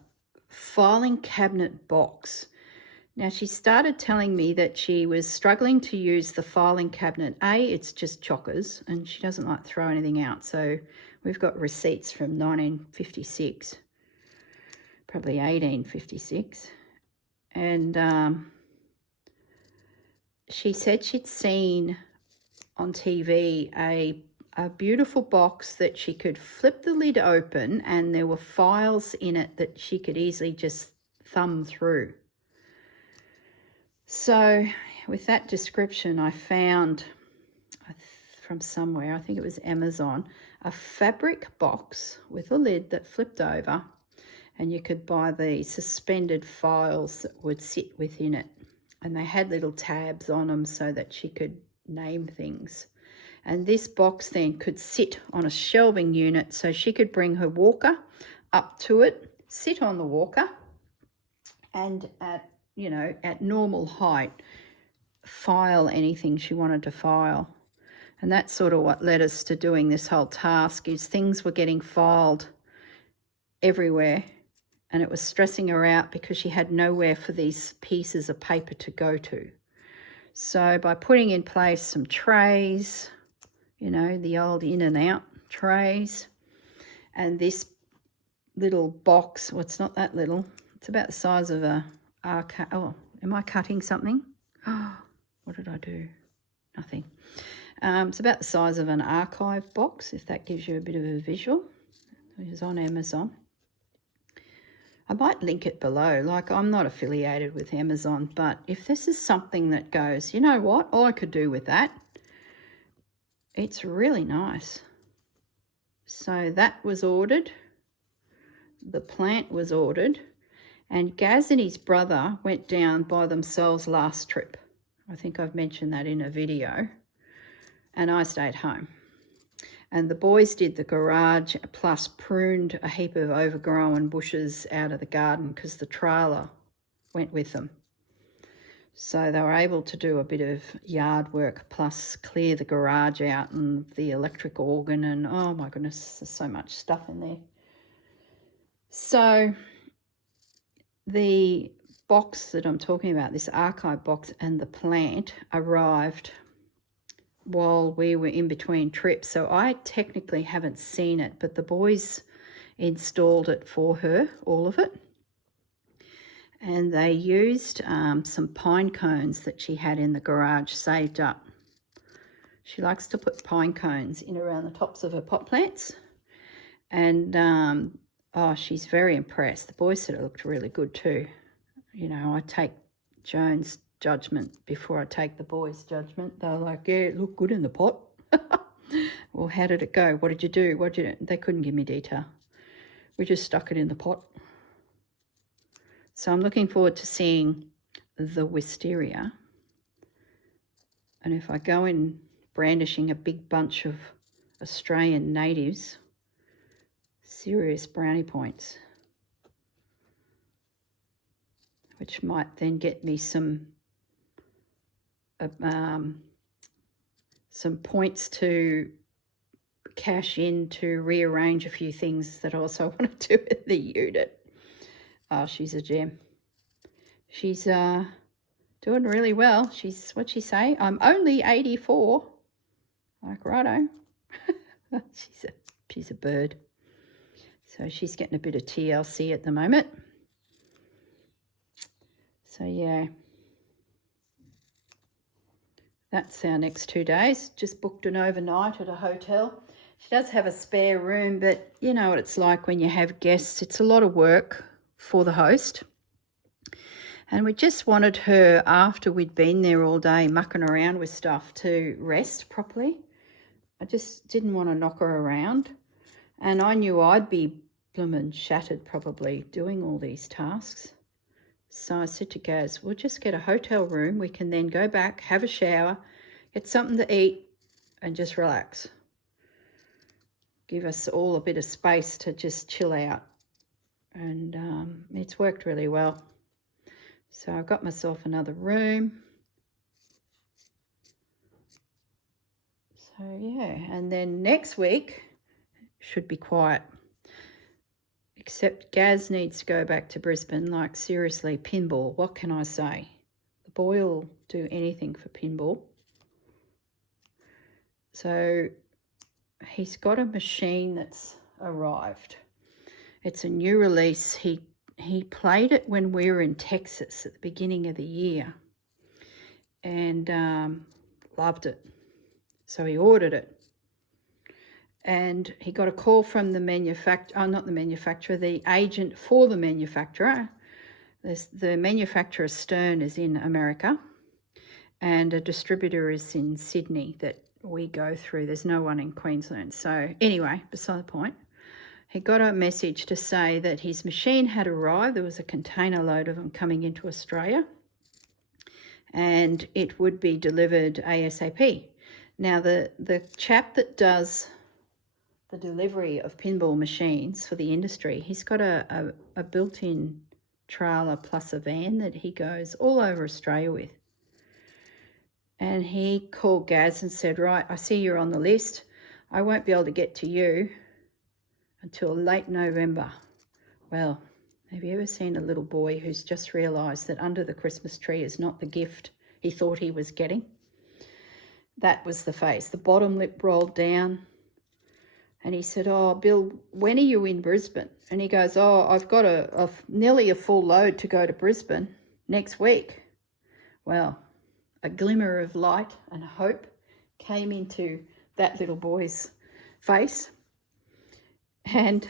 filing cabinet box. Now, she started telling me that she was struggling to use the filing cabinet. It's just chockers, and she doesn't like to throw anything out. So we've got receipts from 1956, probably 1856. And she said she'd seen on TV a beautiful box that she could flip the lid open, and there were files in it that she could easily just thumb through. So with that description, I found from somewhere, I think it was Amazon, a fabric box with a lid that flipped over, and you could buy the suspended files that would sit within it. And they had little tabs on them so that she could name things. And this box then could sit on a shelving unit, so she could bring her walker up to it, sit on the walker, and at normal height, file anything she wanted to file. And that's sort of what led us to doing this whole task, is things were getting filed everywhere, and it was stressing her out because she had nowhere for these pieces of paper to go to. So by putting in place some trays, the old in and out trays, and this little box, well, it's not that little, it's about the size of a arcade. Oh, am I cutting something? Oh, what did I do? Nothing. It's about the size of an archive box, if that gives you a bit of a visual. It's on Amazon. I might link it below. Like, I'm not affiliated with Amazon, but if this is something that goes, you know what, I could do with that, it's really nice. So that was ordered. The plant was ordered. And Gaz and his brother went down by themselves last trip. I think I've mentioned that in a video. And I stayed home. And the boys did the garage, plus pruned a heap of overgrown bushes out of the garden because the trailer went with them. So they were able to do a bit of yard work, plus clear the garage out and the electric organ, and oh my goodness, there's so much stuff in there. So the box that I'm talking about, this archive box and the plant, arrived while we were in between trips. So I technically haven't seen it, but the boys installed it for her, all of it. And they used some pine cones that she had in the garage saved up. She likes to put pine cones in around the tops of her pot plants. And, oh, she's very impressed. The boys said it looked really good too. I take Joan's judgment before I take the boys' judgment. They're like, yeah, it looked good in the pot. Well, how did it go? What did you do? They couldn't give me detail. We just stuck it in the pot. So I'm looking forward to seeing the wisteria. And if I go in brandishing a big bunch of Australian natives, serious brownie points, which might then get me some points to cash in to rearrange a few things that I also want to do at the unit. Oh, she's a gem. She's doing really well. What'd she say? I'm only 84. Like, righto. she's a bird. So she's getting a bit of TLC at the moment. So yeah, that's our next 2 days. Just booked an overnight at a hotel. She does have a spare room, but you know what it's like when you have guests. It's a lot of work for the host. And we just wanted her, after we'd been there all day mucking around with stuff, to rest properly. I just didn't want to knock her around. And I knew I'd be bloomin' shattered probably doing all these tasks. So I said to Gaz, we'll just get a hotel room. We can then go back, have a shower, get something to eat, and just relax. Give us all a bit of space to just chill out. And it's worked really well. So I've got myself another room. So yeah, and then next week should be quiet. Except Gaz needs to go back to Brisbane. Like, seriously, pinball, what can I say? The boy will do anything for pinball. So he's got a machine that's arrived. It's a new release. He played it when we were in Texas at the beginning of the year and loved it. So he ordered it. And he got a call from the the agent for the manufacturer. The manufacturer, Stern, is in America, and a distributor is in Sydney that we go through. There's no one in Queensland. So anyway, beside the point, he got a message to say that his machine had arrived. There was a container load of them coming into Australia, and it would be delivered ASAP. Now, the chap that does the delivery of pinball machines for the industry, he's got a built-in trailer plus a van that he goes all over Australia with. And he called Gaz and said, right, I see you're on the list. I won't be able to get to you until late November. Well, have you ever seen a little boy who's just realised that under the Christmas tree is not the gift he thought he was getting? That was the face. The bottom lip rolled down. And he said, oh, Bill, when are you in Brisbane? And he goes, oh, I've got nearly a full load to go to Brisbane next week. Well, a glimmer of light and hope came into that little boy's face. And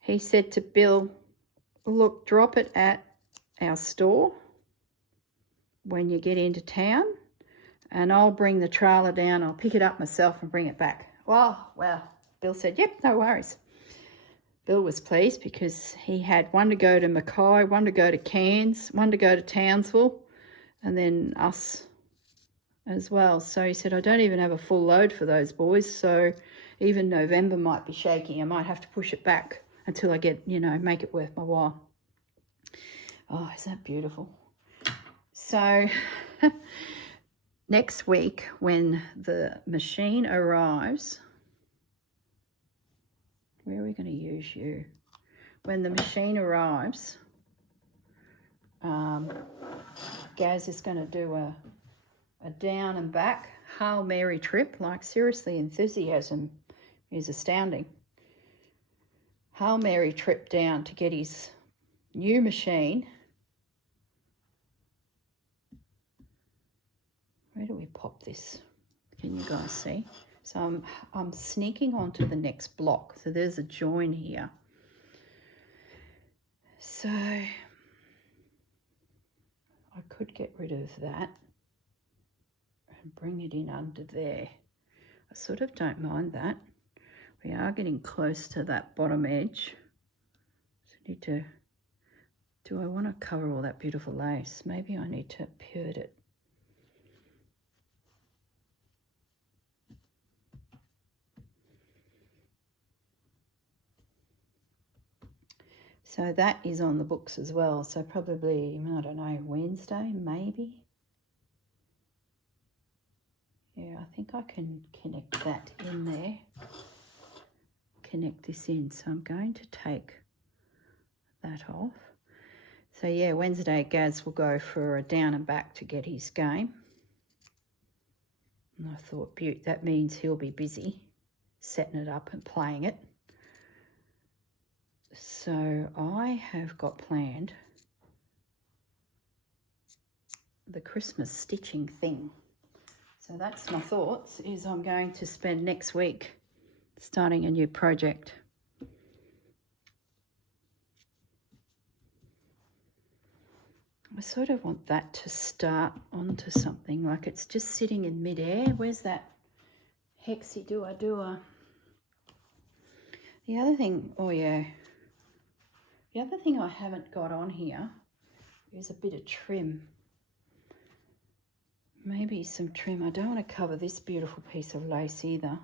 he said to Bill, look, drop it at our store when you get into town, and I'll bring the trailer down. I'll pick it up myself and bring it back. Well, Bill said, yep, no worries. Bill was pleased because he had one to go to Mackay, one to go to Cairns, one to go to Townsville, and then us as well. So he said, I don't even have a full load for those boys, so even November might be shaky. I might have to push it back until I get, make it worth my while. Oh, isn't that beautiful? So next week when the machine arrives, where are we going to use you? When the machine arrives, Gaz is going to do a down and back Hail Mary trip. Like, seriously, enthusiasm is astounding. Hail Mary trip down to get his new machine. Where do we pop this? Can you guys see? So I'm sneaking onto the next block. So there's a join here. So I could get rid of that and bring it in under there. I sort of don't mind that. We are getting close to that bottom edge. So I need to, do I want to cover all that beautiful lace? Maybe I need to pivot it. So that is on the books as well. So probably, I don't know, Wednesday, maybe. Yeah, I think I can connect that in there. Connect this in. So I'm going to take that off. So yeah, Wednesday Gaz will go for a down and back to get his game. And I thought, beaut, that means he'll be busy setting it up and playing it. So I have got planned the Christmas stitching thing. So that's my thoughts, is I'm going to spend next week starting a new project. I sort of want that to start onto something, like it's just sitting in midair. Where's that hexy doer? The other thing, oh yeah. The other thing I haven't got on here is a bit of trim. Maybe some trim. I don't want to cover this beautiful piece of lace either.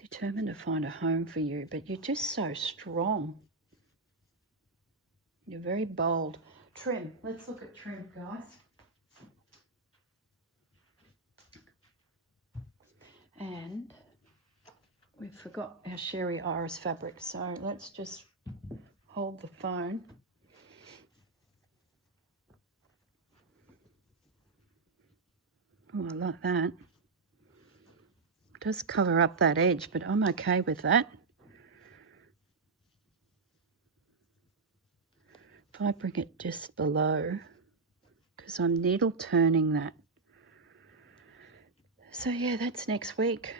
Determined to find a home for you, but you're just so strong. You're very bold. Trim. Let's look at trim, guys. And we've forgot our Sherry Iris fabric, so let's just hold the phone. Oh, I like that. It does cover up that edge, but I'm okay with that. If I bring it just below, because I'm needle turning that. So yeah, that's next week.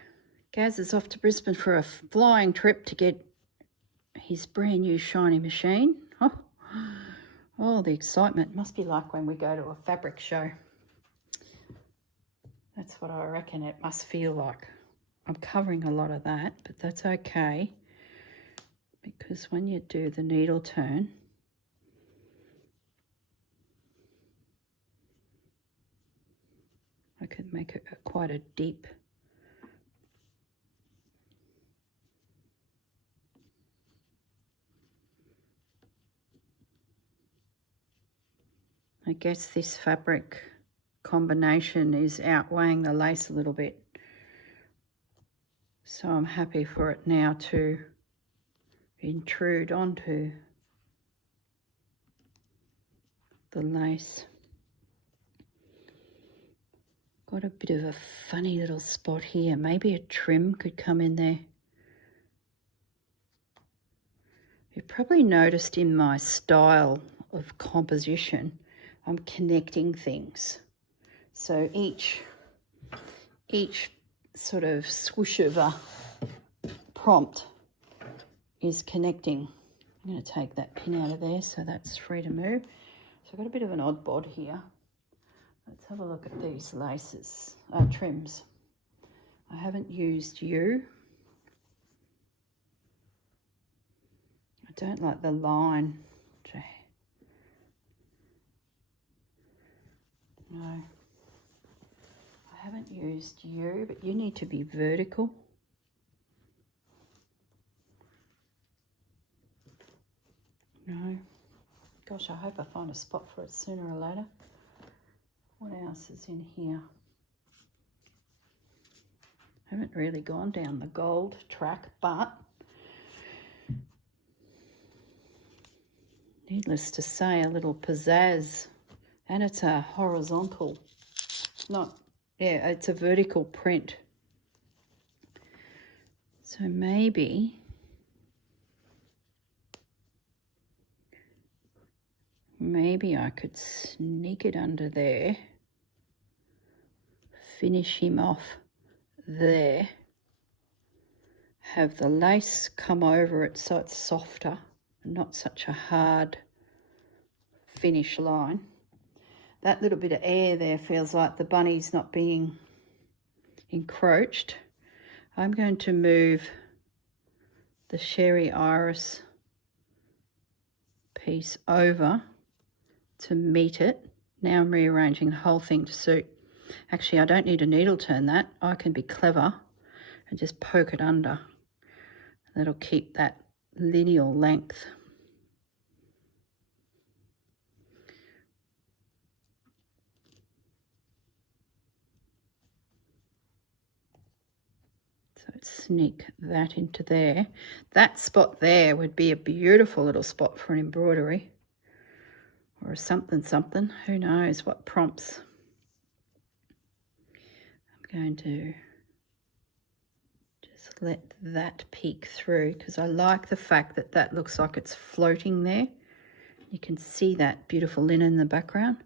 Gaz is off to Brisbane for a flying trip to get his brand new shiny machine. Oh, the excitement. Must be like when we go to a fabric show. That's what I reckon it must feel like. I'm covering a lot of that, but that's okay, because when you do the needle turn, I could make it quite a deep. I guess this fabric combination is outweighing the lace a little bit. So I'm happy for it now to intrude onto the lace. Got a bit of a funny little spot here. Maybe a trim could come in there. You probably noticed in my style of composition, I'm connecting things. So each sort of swoosh of a prompt is connecting. I'm going to take that pin out of there so that's free to move. So I've got a bit of an odd bod here. Let's have a look at these laces, trims. I haven't used you. I don't like the line. No. I haven't used you, but you need to be vertical. No. Gosh, I hope I find a spot for it sooner or later. What else is in here? I haven't really gone down the gold track, but needless to say, a little pizzazz. And it's a horizontal, it's a vertical print. So maybe I could sneak it under there, finish him off there, have the lace come over it so it's softer, not such a hard finish line. That little bit of air there feels like the bunny's not being encroached. I'm going to move the Sherry Iris piece over to meet it. Now I'm rearranging the whole thing to suit. Actually, I don't need to needle turn that. I can be clever and just poke it under. That'll keep that lineal length. So sneak that into there. That spot there would be a beautiful little spot for an embroidery or something, who knows what prompts. I'm going to just let that peek through because I like the fact that that looks like it's floating there. You can see that beautiful linen in the background.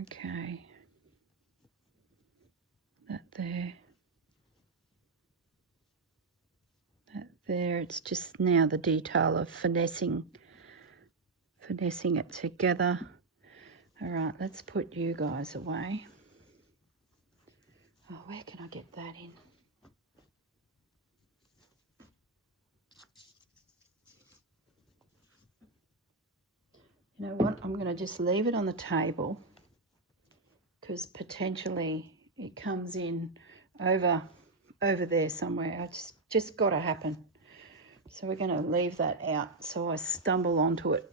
Okay, that there, that there. It's just now the detail of finessing it together. All right, let's put you guys away. Oh, where can I get that in? You know what? I'm going to just leave it on the table because potentially it comes in over there somewhere. It's just got to happen. So we're going to leave that out so I stumble onto it.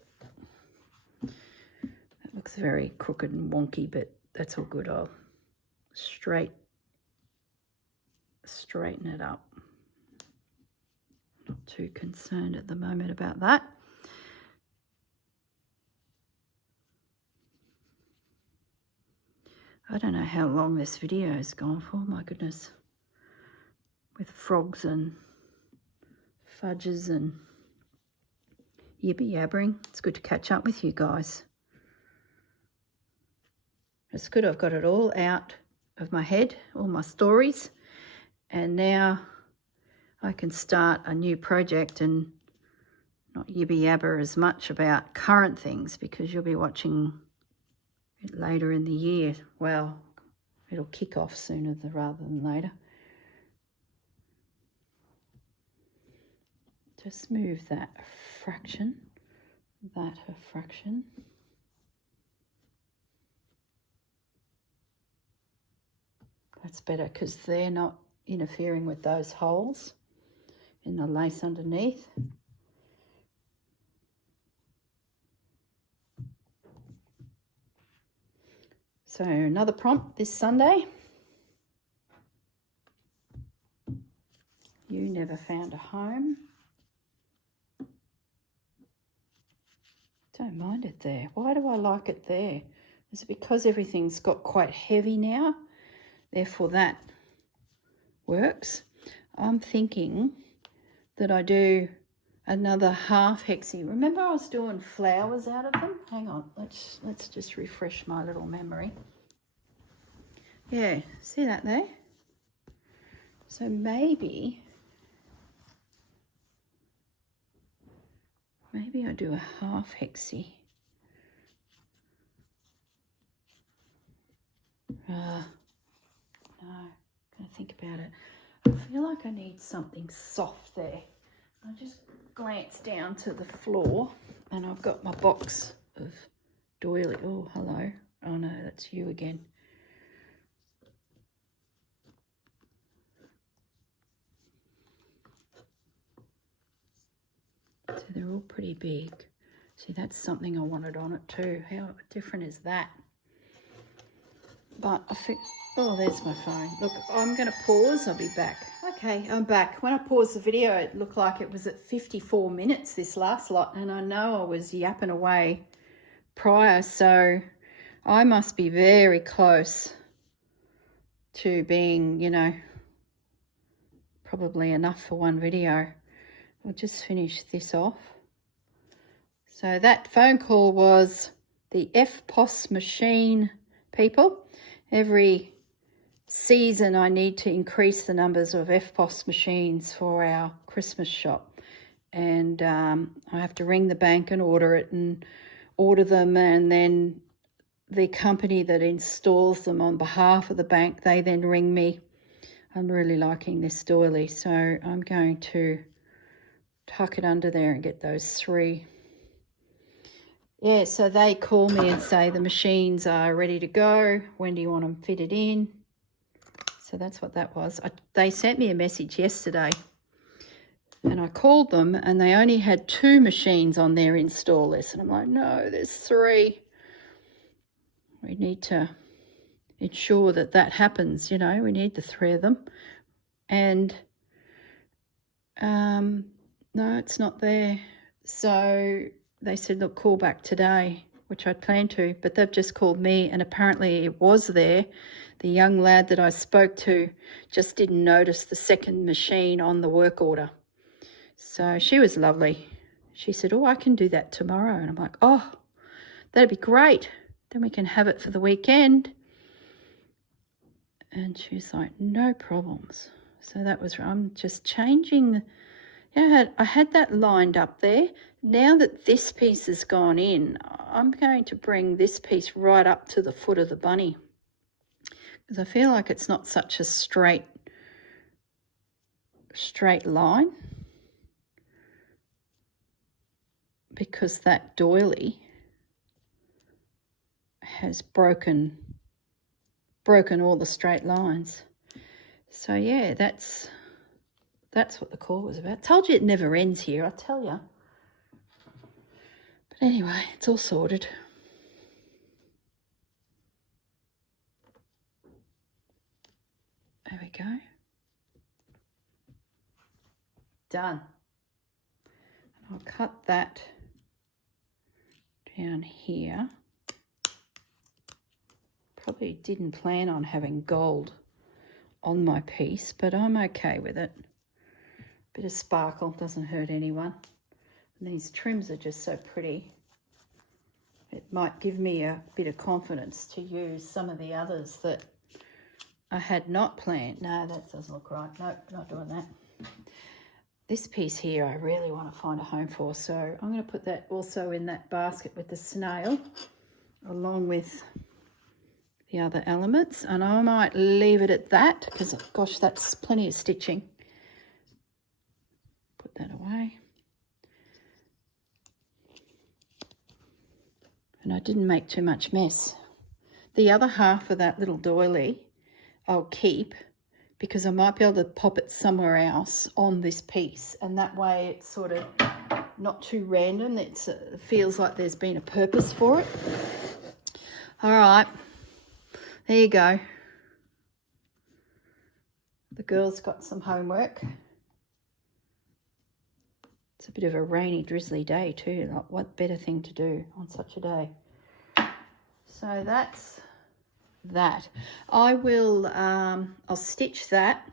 That looks very crooked and wonky, but that's all good. I'll straighten it up. Not too concerned at the moment about that. I don't know how long this video has gone for, my goodness. With frogs and fudges and yibber-yabbering. It's good to catch up with you guys. It's good I've got it all out of my head, all my stories, and now I can start a new project and not yibby yabber as much about current things, because you'll be watching it later in the year. Well, it'll kick off sooner rather than later. Just move that a fraction, that a fraction. That's better because they're not interfering with those holes in the lace underneath. So another prompt this Sunday. You never found a home. Don't mind it there. Why do I like it there? Is it because everything's got quite heavy now? Therefore that works. I'm thinking that I do another half hexie. Remember I was doing flowers out of them? Hang on, let's just refresh my little memory. Yeah, see that there? So maybe I do a half hexie. No, gonna think about it. I feel like I need something soft there. I just glanced down to the floor and I've got my box of doily. Oh, hello. Oh no, that's you again. So they're all pretty big. See, that's something I wanted on it too. How different is that? But I think, oh, there's my phone. Look, I'm going to pause. I'll be back. Okay, I'm back. When I paused the video, it looked like it was at 54 minutes, this last lot. And I know I was yapping away prior, so I must be very close to being, you know, probably enough for one video. I'll just finish this off. So that phone call was the FPOS machine people. Every season I need to increase the numbers of FPOS machines for our Christmas shop. And I have to ring the bank and order it and order them, and then the company that installs them on behalf of the bank, they then ring me. I'm really liking this doily, so I'm going to tuck it under there and get those 3. Yeah, so they call me and say the machines are ready to go. When do you want them fitted in? So that's what that was. They sent me a message yesterday and I called them and they only had 2 machines on their install list. And I'm like, no, there's 3. We need to ensure that that happens, you know. We need the 3 of them. And no, it's not there. So they said, look, call back today, which I'd planned to, but they've just called me and apparently it was there. The young lad that I spoke to just didn't notice the 2nd machine on the work order. So she was lovely. She said, oh, I can do that tomorrow. And I'm like, oh, that'd be great. Then we can have it for the weekend. And she's like, no problems. So that was, I'm just changing. Yeah, I had that lined up there. Now that this piece has gone in, I'm going to bring this piece right up to the foot of the bunny, because I feel like it's not such a straight line, because that doily has broken all the straight lines. So yeah, that's what the call was about. Told you it never ends here, I tell you. But anyway, it's all sorted. There we go. Done. And I'll cut that down here. Probably didn't plan on having gold on my piece, but I'm okay with it. Bit of sparkle doesn't hurt anyone. And these trims are just so pretty. It might give me a bit of confidence to use some of the others that I had not planned. No, that doesn't look right. Nope, not doing that. This piece here I really want to find a home for, so I'm going to put that also in that basket with the snail along with the other elements, and I might leave it at that because gosh, that's plenty of stitching. Put that away. And I didn't make too much mess. The other half of that little doily I'll keep because I might be able to pop it somewhere else on this piece, and that way it's sort of not too random. It feels like there's been a purpose for it. All right, there you go. The girls got some homework. It's a bit of a rainy, drizzly day too. Like, what better thing to do on such a day? So that's that. I will, I'll stitch that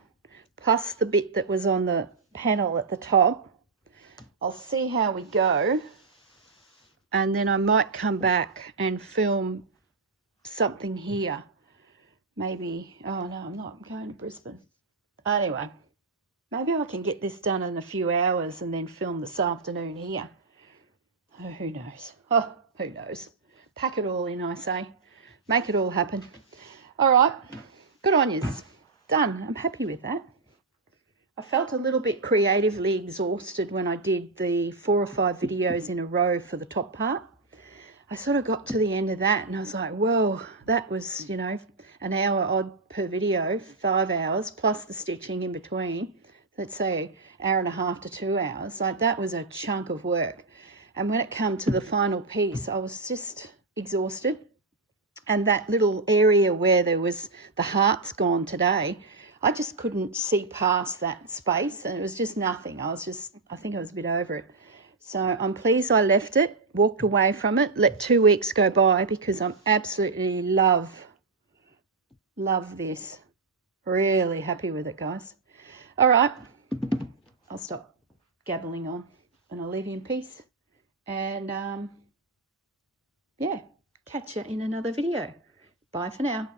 plus the bit that was on the panel at the top. I'll see how we go, and then I might come back and film something here. Maybe, oh no, I'm not, I'm going to Brisbane. Anyway, maybe I can get this done in a few hours and then film this afternoon here. Oh, who knows? Oh, who knows? Pack it all in, I say. Make it all happen. All right, good on yous. Done. I'm happy with that. I felt a little bit creatively exhausted when I did the 4 or 5 videos in a row for the top part. I sort of got to the end of that and I was like, whoa, that was, you know, an hour odd per video, 5 hours, plus the stitching in between. Let's say hour and a half to 2 hours. Like, that was a chunk of work. And when it came to the final piece, I was just exhausted. And that little area where there was the hearts gone today, I just couldn't see past that space, and it was just nothing. I think I was a bit over it. So I'm pleased I left it, walked away from it, let 2 weeks go by, because I'm absolutely love this. Really happy with it, guys. All right, I'll stop gabbling on and I'll leave you in peace. And yeah, catch you in another video. Bye for now.